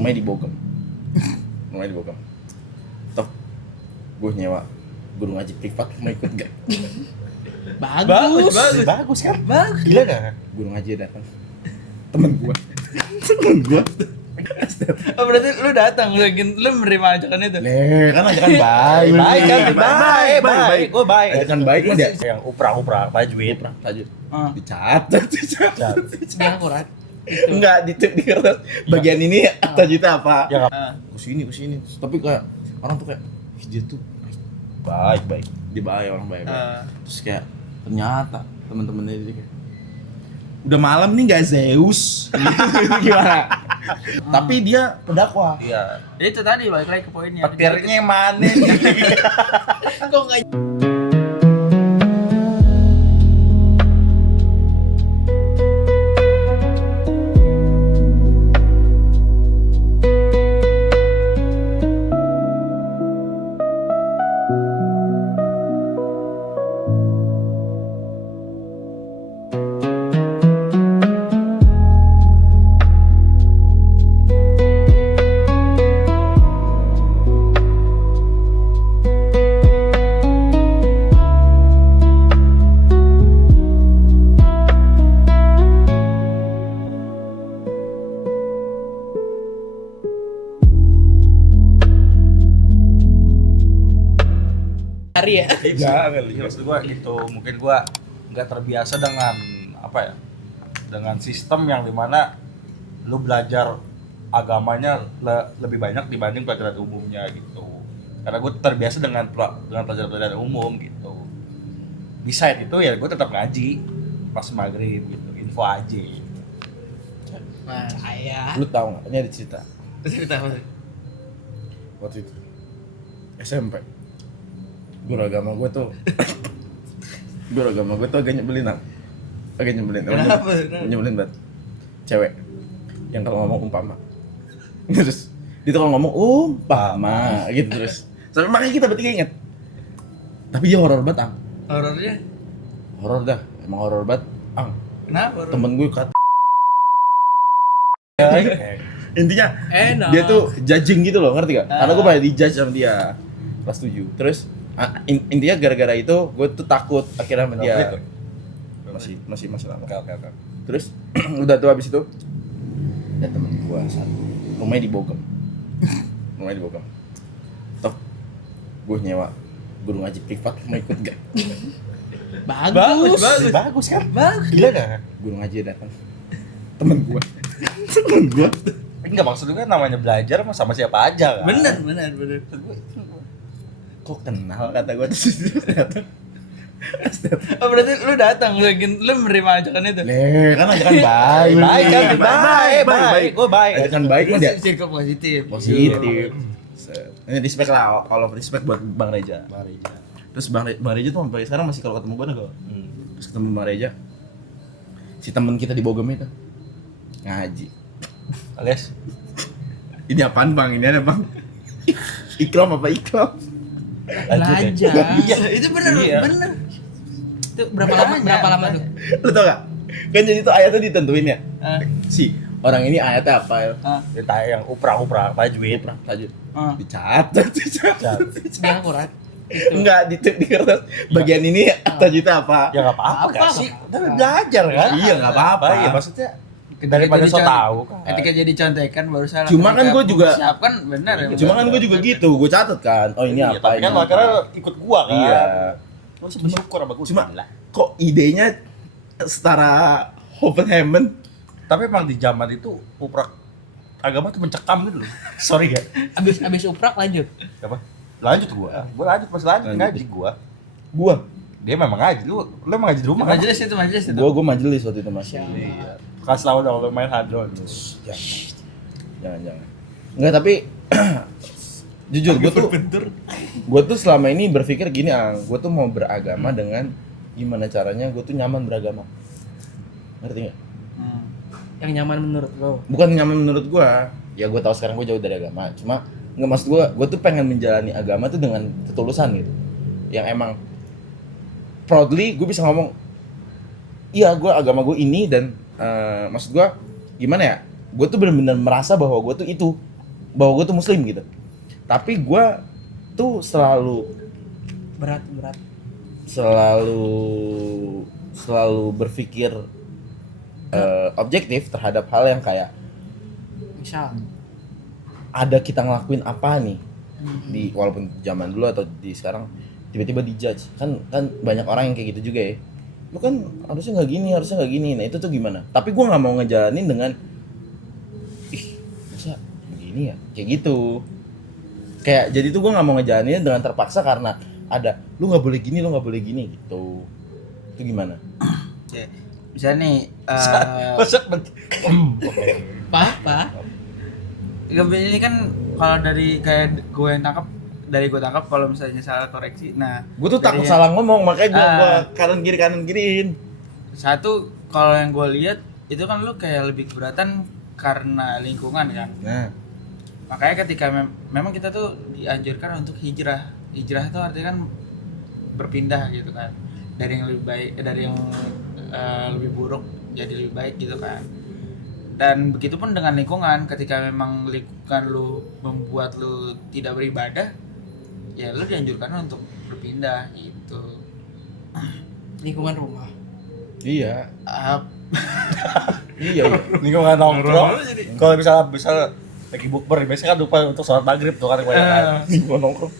rumahnya di Bogem. Toh gue nyewa guru ngaji privat, mau ikut gak? Bagus kan? Bagus. Gila gak? Guru ngaji datang, temen gue. Oh berarti lu datang, lu menerima ajakan itu? Kan ajakan baik. Baik. Gue baik. Ajakan baik mah dia. Yang uprak tajwid. Tajud. Ah. Dicatat. Sebenarnya akurat. Enggak di kertas. Bagian ini tajudnya apa? Ya enggak. Kesini. Tapi kayak orang tuh kayak dia tuh baik. Dia baik, orang baik. Terus kayak ternyata teman-temannya dia kayak udah malam nih gak Zeus. Gimana? Tapi dia pendakwah. Iya. Itu tadi balik lagi ke poinnya. Petirnya mana nih? Kok enggak hari ya? Enggak, maksud gua gitu. Mungkin gua enggak terbiasa dengan apa ya? Dengan sistem yang dimana lu belajar agamanya lebih banyak dibanding pelajaran umumnya gitu. Karena gua terbiasa dengan pelajaran umum gitu. Di side itu ya gua tetap ngaji pas maghrib gitu, info aja. Nah, ayah. Lu tahu nggak? Ini ada cerita. Cerita apa sih? Waktu itu SMP. Guru agama gue tuh agak nyebelin. Kenapa? Nyebelin banget. Cewek yang kalau ngomong umpama. Terus dia tuh kalau ngomong umpama gitu terus. Sampai makanya kita bertiga inget. Tapi dia horor banget, Ang. Horornya? Horor dah, emang horor banget, Ang. Kenapa? Temen gue kata intinya dia tuh judging gitu loh, ngerti gak? Karena gue pada di-judge sama dia kelas 7. Terus intinya gara-gara itu gue tuh takut akhirnya sama dia. Masih lama. Oke. Terus udah tuh habis itu ada temen gue satu, rumahnya di Bogem. Toh gue nyewa guru ngaji privat, mau ikut gak? Bagus kan? Bagus. Gila gak? Guru ngaji datang, temen gue. Enggak, maksud gue namanya belajar sama siapa aja kan? Bener. Kok kenal kata gue terus datang. Oh berarti lu datang, lu menerima ajakan itu? Kan ajakan baik. Baik. Gue baik. Ajakan baik mah dia Sikap positif. Ini respect lah, kalau respect buat Bang Reja. Terus Bang Reja tuh sampai sekarang masih kalau ketemu gue kok. Terus ketemu Bang Reja, si temen kita di Bogem itu ngaji. Alias Ini apaan Bang? Ini ada Bang. Ikram. Belajar. Iya. Itu bener. Itu berapa lama tuh? Lu tau gak? Kan jadi tuh ayatnya ditentuin ya. Si orang ini ayatnya apa ya? kita yang uprak tajwid. Tajud. Dicatat. Dicatat. Sebenarnya akurat. Enggak di kertas. Bagian ini tajudnya apa? Ya enggak apa-apa sih. Tapi belajar kan? Iya, enggak apa-apa. Iya, maksudnya daripada so tahu kan. Ketika jadi contekan baru salah. Cuma kan gue juga siapkan benar ya. Cuma kan gue juga gitu, gue catat kan. Oh ini apa Tapi ini? kan akhirnya ikut gua kan. Iya. Lu bersyukur sama gua. Cuma kok idenya setara open heaven. Tapi emang di zaman itu uprak agama tuh mencekam gitu loh. Sorry ya. Abis uprak lanjut. Apa? Lanjut gua. Gua lanjut ngaji gua. Dia memang ngaji. Lu emang ngaji di rumah kan? Majelis itu. Gue majelis waktu itu masih. Iya. Kas tahu dong lu main hadron. Jangan. Enggak, tapi jujur gue tuh selama ini berpikir gini, gue tuh mau beragama dengan gimana caranya gue tuh nyaman beragama. Ngerti nggak? Yang nyaman menurut lo? Bukan nyaman menurut gue. Ya gue tahu sekarang gue jauh dari agama. Cuma nggak, maksud gue tuh pengen menjalani agama tuh dengan ketulusan gitu. Yang emang proudly gue bisa ngomong, iya gue agama gue ini dan maksud gue gimana ya? Gue tuh benar-benar merasa bahwa gue tuh itu bahwa gue tuh muslim gitu. Tapi gue tuh selalu berat. selalu berpikir objektif terhadap hal yang kayak Misal. ada kita ngelakuin apa nih di walaupun zaman dulu atau di sekarang tiba-tiba dijudge kan banyak orang yang kayak gitu juga ya. Lu kan harusnya nggak gini. Nah itu tuh gimana? Tapi gue nggak mau ngejalanin dengan masa begini ya kayak gitu. Kayak jadi tuh gue nggak mau ngejalanin dengan terpaksa karena ada lu nggak boleh gini gitu. Itu gimana? Ya, misalnya nih Pak. Ini kan kalau dari kayak gue tangkap kalau misalnya salah koreksi. Nah, Gue tuh takut dari- salah ngomong makanya gue kanan kiriin. Satu, kalau yang gue lihat itu kan lu kayak lebih keberatan karena lingkungan kan. Nah, Makanya ketika memang kita tuh dianjurkan untuk hijrah. Hijrah itu artinya kan berpindah gitu kan. Dari yang lebih baik, dari yang lebih buruk jadi lebih baik gitu kan. Dan begitupun dengan lingkungan, ketika memang lingkungan lu membuat lu tidak beribadah, ya lu dianjurkan untuk berpindah gitu. Lingkungan rumah. iya. Ah, Iya. Lingkungan nongkrong. Kalau misalnya lagi bukber, biasanya kan lupa untuk sholat maghrib tuh kan kebanyakan. Gue nongkrong.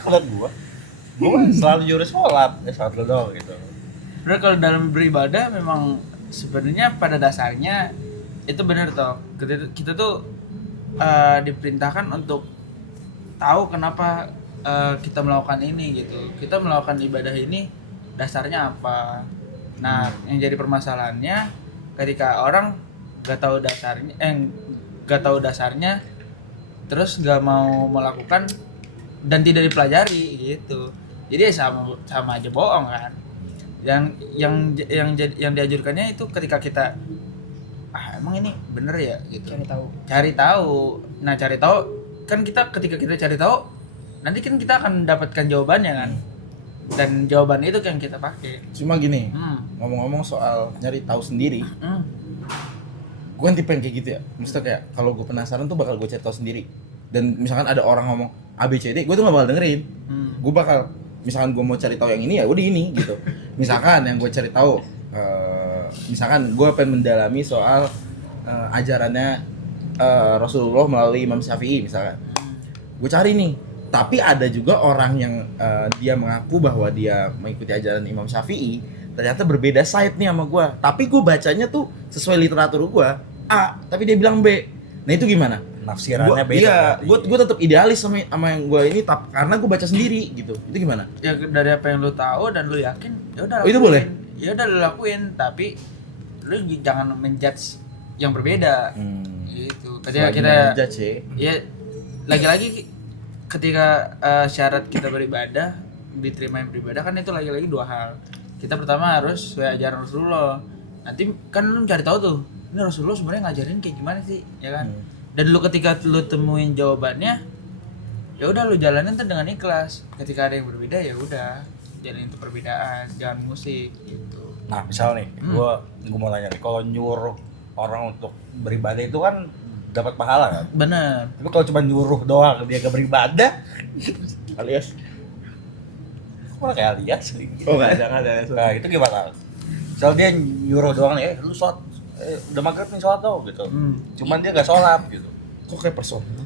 Kalau gua selalu nyuruh sholat lu doang gitu. Bener, kalau dalam beribadah memang sebenarnya pada dasarnya itu benar toh. Kita tuh diperintahkan untuk tahu kenapa kita melakukan ini gitu. Kita melakukan ibadah ini dasarnya apa. Nah, yang jadi permasalahannya ketika orang gak tahu dasarnya terus gak mau melakukan dan tidak dipelajari gitu. Jadi ya sama aja bohong kan. Yang dianjurkannya itu ketika kita emang ini bener ya gitu. Cari tahu. Nah, cari tahu kan ketika kita cari tahu nanti kan kita akan mendapatkan jawabannya kan. Dan jawaban itu yang kita pakai. Cuma gini, ngomong-ngomong soal nyari tahu sendiri, gue kan tipe yang kayak gitu ya. Maksudnya kayak kalau gue penasaran tuh bakal gue cari tahu sendiri. Dan misalkan ada orang ngomong ABCD, gue tuh gak bakal dengerin. Gue bakal, misalkan gue mau cari tahu yang ini ya udah ini gitu. Misalkan yang gue cari tahu, misalkan gue pengen mendalami soal ajarannya Rasulullah melalui Imam Syafi'i misalkan. Gue cari nih. Tapi ada juga orang yang dia mengaku bahwa dia mengikuti ajaran Imam Syafi'i, ternyata berbeda side nih sama gue. Tapi gue bacanya tuh sesuai literatur gue A, tapi dia bilang B. Nah itu gimana? Nafsirannya beda. Iya, gue tetap idealis sama yang gue ini, karena gue baca sendiri gitu. Itu gimana? Ya dari apa yang lu tahu dan lu yakin, ya udah. Oh, itu boleh? Ya udah lu lakuin, tapi lu jangan menjudge yang berbeda. Gitu. Ketika kita judge ya lagi-lagi ketika syarat kita beribadah, diterima yang beribadah kan itu lagi-lagi dua hal. Kita pertama harus sesuai ajaran Rasulullah. Nanti kan lu cari tahu tuh, ini Rasulullah sebenarnya ngajarin kayak gimana sih, ya kan? Dan lu ketika lu temuin jawabannya, ya udah lu jalanin tuh dengan ikhlas. Ketika ada yang berbeda ya udah jalanin itu perbedaan, jangan musik gitu. Nah, misal nih, gua mau nanya nih, kalau nyuruh orang untuk beribadah itu kan dapat pahala kan? Bener. Tapi kalau cuma nyuruh doang dia gak beribadah, alias. Kok kayak alias gitu. Oh nggak ada. Nah, itu gimana? Misal dia nyuruh doang nih, lu sholat, udah maghrib nih sholat dong gitu. Cuman dia gak sholat gitu. Kok kayak personal?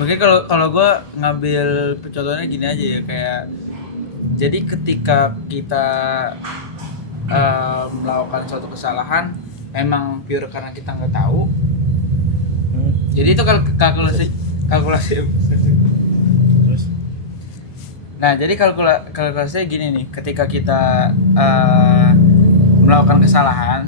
Makanya kalau gue ngambil contohnya gini aja ya, kayak jadi ketika kita melakukan suatu kesalahan memang pure karena kita nggak tahu. Jadi itu kalkulasi. Terus? Nah, jadi kalkulasinya gini nih, ketika kita melakukan kesalahan,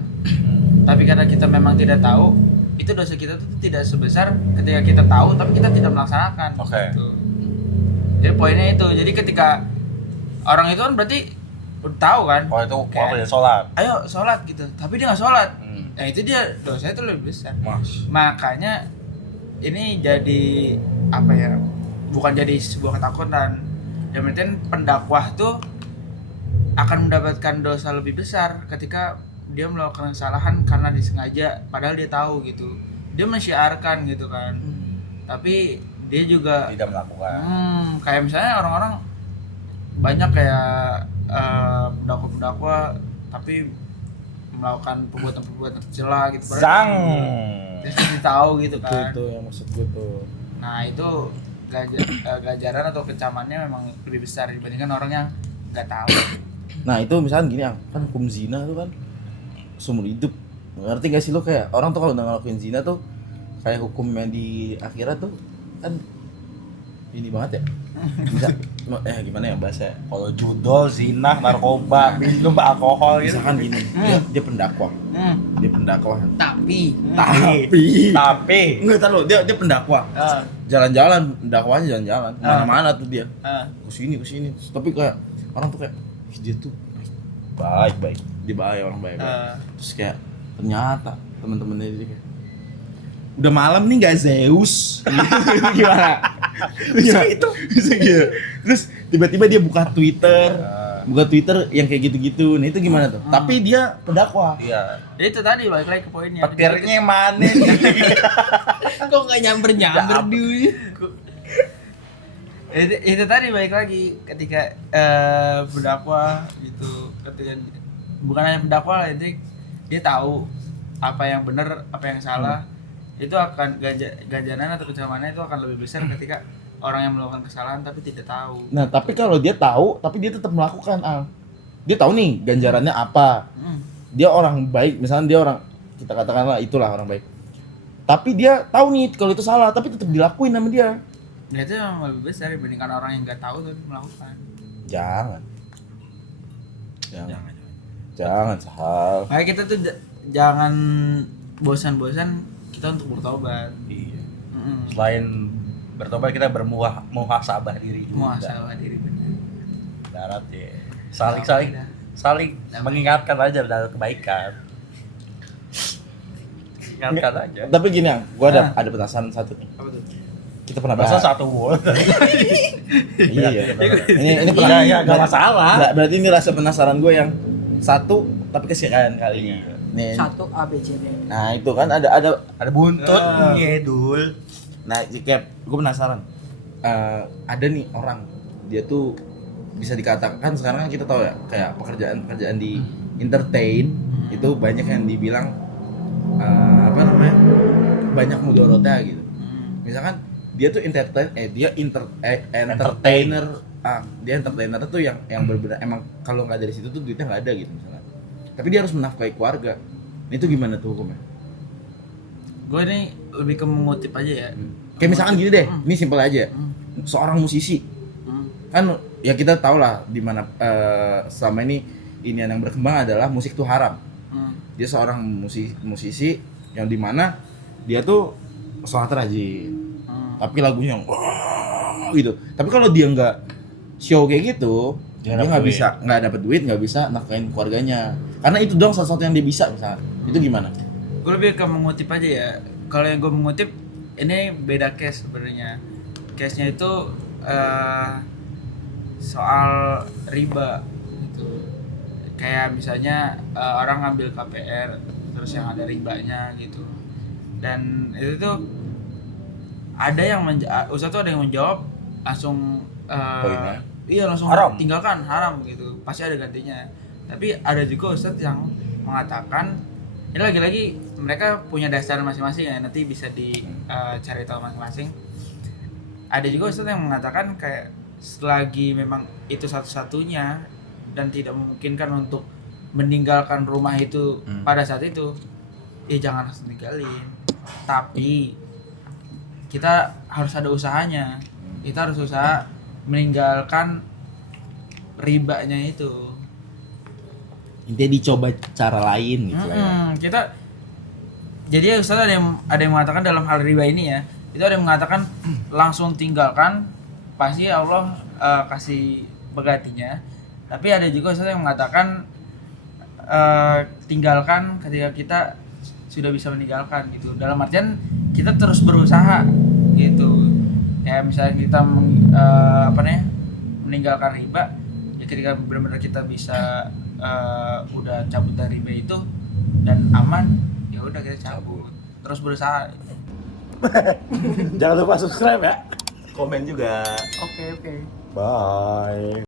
tapi karena kita memang tidak tahu, itu dosa kita tuh tidak sebesar ketika kita tahu tapi kita tidak melaksanakan. Oke. Gitu. Jadi poinnya itu. Jadi ketika orang itu kan berarti udah tahu kan. Oh itu kayak, orang yang sholat. Ayo sholat gitu, tapi dia nggak sholat. Nah itu dia dosanya itu lebih besar. Makanya ini jadi apa ya? Bukan jadi sebuah ketakutan. Yang penting pendakwah tuh akan mendapatkan dosa lebih besar ketika dia melakukan kesalahan karena disengaja, padahal dia tahu gitu. dia mensyiarkan gitu kan. Tapi dia juga tidak melakukan. Kayak misalnya orang-orang banyak kayak pendakwa-pendakwa tapi melakukan perbuatan-perbuatan tercela gitu. Zang. Dia sendiri tahu gitu kan. Itu yang maksud gue tuh. Nah itu ganjaran atau kecamannya memang lebih besar dibandingkan orang yang nggak tahu. Nah itu misalnya gini kan hukum zina tuh kan seumur hidup. Ngerti gak sih lo, kayak orang tuh kalau udah ngelakuin zina tuh kayak hukumnya di akhirat tuh kan ini banget ya. Bisa gimana ya bahasa? Kalau judol, zina, narkoba, minum alkohol gitu. Misalkan gini, dia pendakwa. Dia pendakwa. Tapi Enggak tahu, dia pendakwa. Jalan-jalan, dakwanya jalan-jalan. Mana-mana tuh dia. Kesini. Tapi kayak orang tuh kayak dia tuh baik. Dia baik, orang baik. Terus kayak ternyata teman-temannya dia kayak udah malam nih gak Zeus. Gimana? Bisa gitu. Terus tiba-tiba dia buka Twitter yang kayak gitu-gitu. Nah itu gimana tuh? Tapi dia pendakwa. Iya. ya itu tadi balik lagi ke poinnya. Petirnya mana nih? Kok nggak nyamber dulu? Itu tadi balik lagi ketika pendakwa gitu, ketika bukan hanya pendakwa lah, itu dia tahu apa yang benar, apa yang salah. Itu akan ganjaran atau kecamannya itu akan lebih besar ketika orang yang melakukan kesalahan tapi tidak tahu. Nah tapi kalau dia tahu tapi dia tetap melakukan, dia tahu nih ganjarannya apa. Dia orang baik, misalnya dia orang, kita katakanlah itulah orang baik, tapi dia tahu nih kalau itu salah tapi tetap dilakuin sama dia. Nah itu memang lebih besar dibandingkan orang yang nggak tahu tapi melakukan. Jangan Sahal. Makanya kita tuh jangan bosan-bosan kita untuk bertobat. Iya. Selain bertobat kita bermuhasabah diri juga. Muhasabah diri benar. Darat ya. Saling mengingatkan aja dalam kebaikan. Ingatkan aja. Tapi gini gua ada penasaran satu nih. Apa tuh? Kita pernah Masa bahas. satu word. Iya. Ini pernah. Iya, enggak masalah. Berarti ini rasa penasaran gue yang satu tapi kesekian kalinya. Nih. 1 ABCD. Nah, itu kan ada buntut ngedul. Nah, kayak gue penasaran. Ada nih orang, dia tuh bisa dikatakan sekarang kan kita tahu ya, kayak pekerjaan di entertain itu banyak yang dibilang banyak mudorotnya gitu. Misalkan dia tuh entertainer. Dia entertainer tuh yang berbeda, emang kalau nggak dari situ tuh duitnya nggak ada gitu misalnya. Tapi dia harus menafkahi keluarga. Itu gimana tuh hukumnya? Gue ini lebih ke mengutip aja ya. Kayak misalkan gini deh, ini simpel aja. Seorang musisi, kan ya kita tahu lah di mana selama ini yang berkembang adalah musik tuh haram. Dia seorang musisi yang dimana dia tuh sholat rajin, tapi lagunya gitu. Tapi kalau dia nggak show kayak gitu, dia nggak dapat duit, nggak bisa nafkahin keluarganya. Karena itu doang satu-satu yang dia bisa misalnya. Itu gimana? Gue lebih ke mengutip aja ya. Kalau yang gue mengutip ini beda case sebenarnya. Case-nya itu soal riba gitu. Kayak misalnya orang ngambil KPR terus yang ada ribanya gitu. Dan itu tuh ada yang Ustaz tuh ada yang menjawab langsung iya langsung haram. Tinggalkan, haram gitu. Pasti ada gantinya. Tapi ada juga Ustaz yang mengatakan ini lagi-lagi mereka punya dasar masing-masing ya, nanti bisa dicari tahu masing-masing. Ada juga Ustaz yang mengatakan kayak selagi memang itu satu-satunya dan tidak memungkinkan untuk meninggalkan rumah itu pada saat itu, ya jangan langsung tinggalin. Tapi kita harus ada usahanya. Kita harus usaha meninggalkan ribanya itu. Intinya dicoba cara lain gitu lah ya. Kita jadi Ustaz ada yang mengatakan dalam hal riba ini ya, itu ada yang mengatakan langsung tinggalkan, pasti Allah kasih penggantinya. Tapi ada juga Ustaz yang mengatakan tinggalkan ketika kita sudah bisa meninggalkan gitu. Dalam artian kita terus berusaha gitu. Ya misalnya kita meninggalkan riba, ya ketika benar-benar kita bisa udah cabut dari riba itu dan aman, ya udah kita cabut. terus berusaha. Jangan lupa subscribe ya. Komen juga. Oke. Bye.